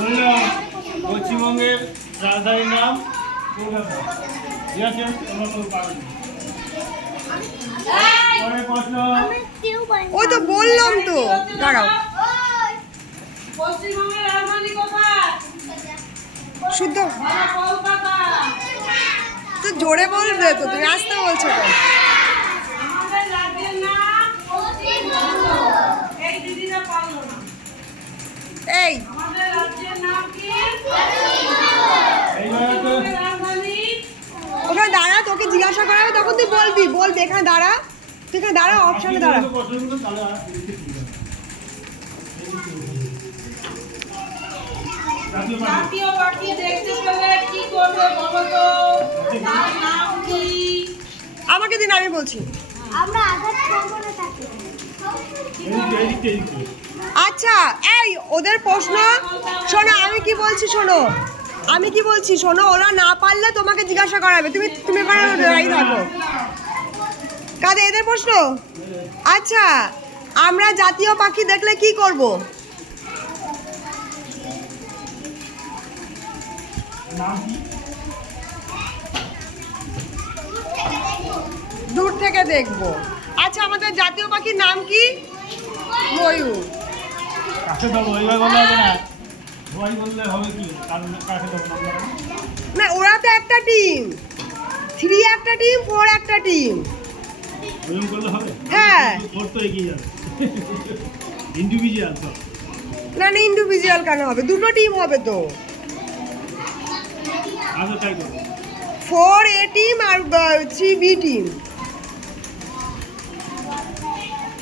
বললাম পশ্চিমবঙ্গের রাজধানীর নাম কলকাতা। ঠিক আছে, তোমরা তো পারবে। পরের প্রশ্ন। ওই তো বললাম তো, দাঁড়াও। পশ্চিমবঙ্গের রাজধানী কোথায়? শুদ্ধ কলকাতা। তো জোরে বলবে তো, তুমি আসতে বলছো তো। আমাদের রাজ্যের নাম পশ্চিমবঙ্গ। এই দিদিরা পারলো না। এই আমাদের রাজ্যের নাম কি? এইবার তো পশ্চিমবঙ্গের রাজধানী ওখানে দাঁড়া, তোকে জিজ্ঞাসা করা হবে তখন তুই বলবি এখানে দাঁড়া, তুই এখানে দাঁড়া, অপশনে দাঁড়া। প্রশ্নগুলো তাহলে আর দেখতে সুবিধা হবে। জাতীয় পাখি। জাতীয় পাখি দেখতে পেলে কি করবে বলো তো? তার নাম কি? আমাকে দিন, আমি বলছি। আমরা আঘাত করবো না তাকে। এদিকে। আচ্ছা, এই ওদের প্রশ্ন শোনো, আমি কি বলছি শোনো, ওরা না পারলে তোমাকে জিজ্ঞাসা করাবে, তুমি ওখানে দাঁড়িয়ে থাকো। কাদের এদের প্রশ্ন? আচ্ছা, আমরা জাতীয় পাখি দেখলে কি করব? নাম কি? দূর থেকে দেখব। আচ্ছা, আমাদের জাতীয় পাখির নাম কি? ময়ূর। কাছে দেবো, এইবার বললে হবে না। সবাই বললে হবে কি? কারণ কাছে দেবো নাম্বার। না, ওরা তো একটা টিম, 3 একটা টিম, 4 একটা টিম। ওরকম করলে হবে? হ্যাঁ। ওর তো এগিয়ে যাবে। ইন্ডিভিজুয়াল তো। না, ইন্ডিভিজুয়াল কেন হবে? দুটো টিম হবে তো, আগে ট্রাই করবো। 4 এ টিম আর 3 বি টিম।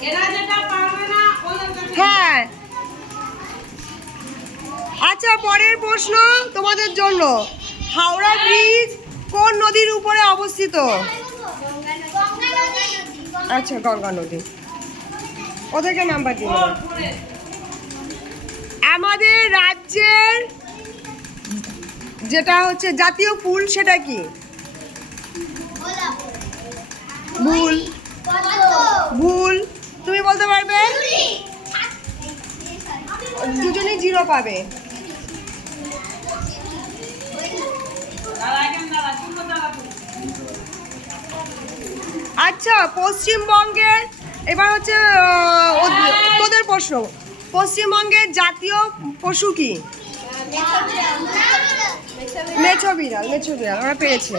এরা যেটা পারবে না ওদের কাছে হ্যাঁ। আচ্ছা, পরের প্রশ্ন তোমাদের জন্য। হাওড়া ব্রিজ কোন নদীর উপরে অবস্থিত? আচ্ছা, গঙ্গা নদী। ওদেরকে নাম্বার দিন। পড়ে। আমাদের রাজ্যের যেটা হচ্ছে জাতীয় ফুল সেটা কি? ভুল। তুমি বলতে পারবে? দুজনেই 0 পাবে। দাঁড়া এখানে দাঁড়া, চুপ দাঁড়া তুই। আচ্ছা, পশ্চিমবঙ্গের এবার হচ্ছে তোদের প্রশ্ন। পশ্চিমবঙ্গের জাতীয় পশু কি? মেছো বিড়াল, ওরা পেরেছে।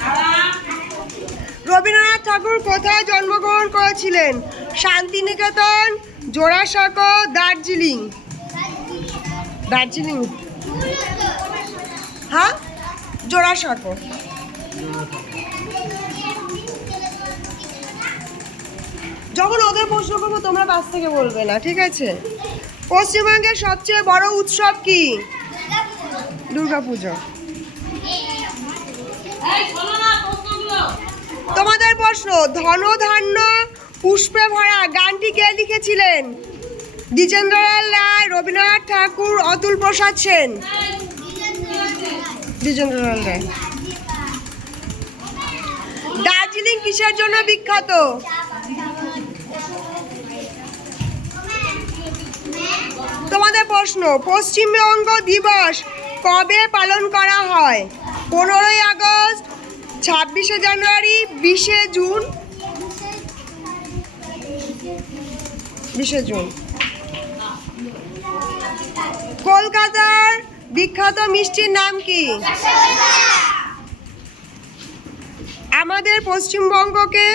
দাঁড়া। রবীন্দ্রনাথ ঠাকুর কোথায় জন্মগ্রহণ করেছিলেন? শান্তিনিকেতন, জোড়াসাঁকো, দার্জিলিং। হ্যাঁ, জোড়াসাঁকো। যখন ওদের প্রশ্ন করবো তোমরা পাশ থেকে বলবে না, ঠিক আছে? পশ্চিমবঙ্গের সবচেয়ে বড় উৎসব কি? দুর্গাপুজো। এই শোনো না প্রশ্নগুলো। তোমাদের প্রশ্ন, ধনধান্য পুষ্পে ভরা গানটি কে লিখেছিলেন? দ্বিজেন্দ্রলাল রায়, রবীন্দ্রনাথ ঠাকুর, অতুল প্রসাদ সেন। দ্বিজেন্দ্রলাল রায়। দার্জিলিং কিসের জন্য বিখ্যাত? তোমাদের প্রশ্ন, পশ্চিমবঙ্গ দিবস কবে পালন করা হয়? 15ই আগস্ট, 26শে জানুয়ারি, 20শে জুন। 20শে জুন। কলকাতার বিখ্যাত মিষ্টির নাম কি? আমাদের পশ্চিমবঙ্গকে,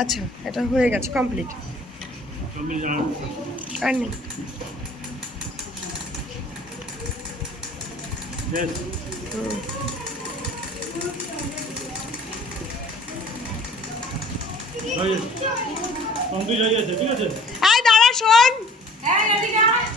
আচ্ছা এটা হয়ে গেছে, কমপ্লিট। আর নেই। Yes. কমপ্লিট হয়ে গেছে, ঠিক আছে? এই দাঁড়া, শোন। এই এদিকে আয়।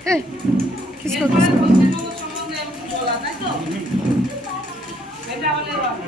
কিসকো এরপরে কিসকো পশ্চিমবঙ্গ সম্বন্ধে একটু বলা, তাই তো? এটা হলে হবে।